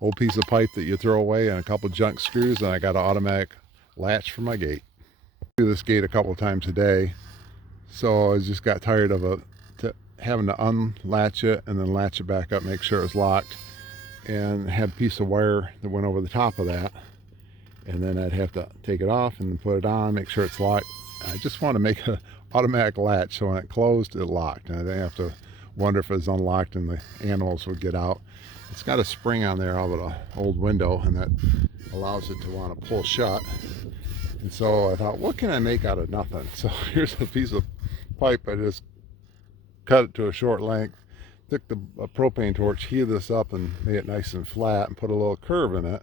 old piece of pipe that you throw away and a couple junk screws, and I got an automatic latch for my gate. I do this gate a couple times a day, so I just got tired of having to unlatch it and then latch it back up, make sure it was locked, and had a piece of wire that went over the top of that, and then I'd have to take it off and put it on, make sure it's locked. I just want to make an automatic latch so when it closed, it locked, and I didn't have to wonder if it was unlocked and the animals would get out. It's got a spring on there out of an old window, and that allows it to want to pull shut. And so I thought, what can I make out of nothing? So here's a piece of pipe. I just cut it to a short length, took a propane torch, heated this up and made it nice and flat, and put a little curve in it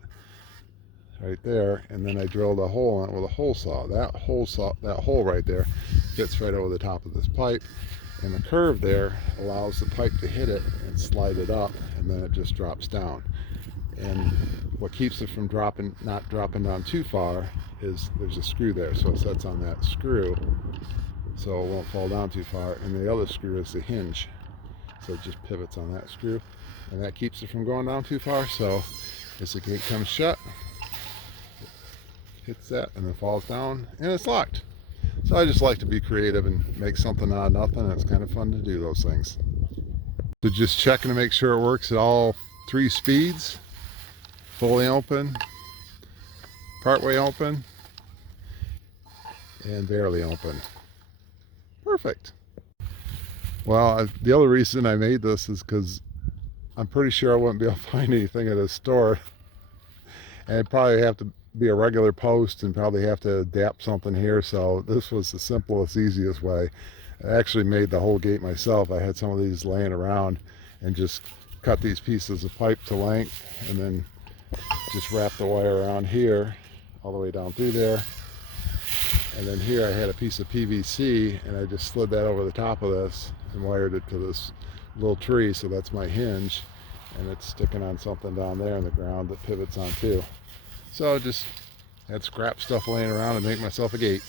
right there, and then I drilled a hole in it with a hole saw. That hole right there fits right over the top of this pipe, and the curve there allows the pipe to hit it and slide it up, and then it just drops down. And what keeps it from not dropping down too far is there's a screw there, so it sets on that screw so it won't fall down too far, and the other screw is the hinge, so it just pivots on that screw, and that keeps it from going down too far. So as the gate comes shut, hits that and then falls down and it's locked. So I just like to be creative and make something out of nothing. It's kind of fun to do those things. So just checking to make sure it works at all 3 speeds: fully open, partway open, and barely open. Perfect. Well, the other reason I made this is because I'm pretty sure I wouldn't be able to find anything at a store, and I'd probably have to be a regular post and probably have to adapt something here. So this was the simplest, easiest way. I actually made the whole gate myself. I had some of these laying around and just cut these pieces of pipe to length and then just wrap the wire around here all the way down through there. And then here I had a piece of PVC, and I just slid that over the top of this and wired it to this little tree. So that's my hinge, and it's sticking on something down there in the ground that pivots on too. So I just had scrap stuff laying around and make myself a gate.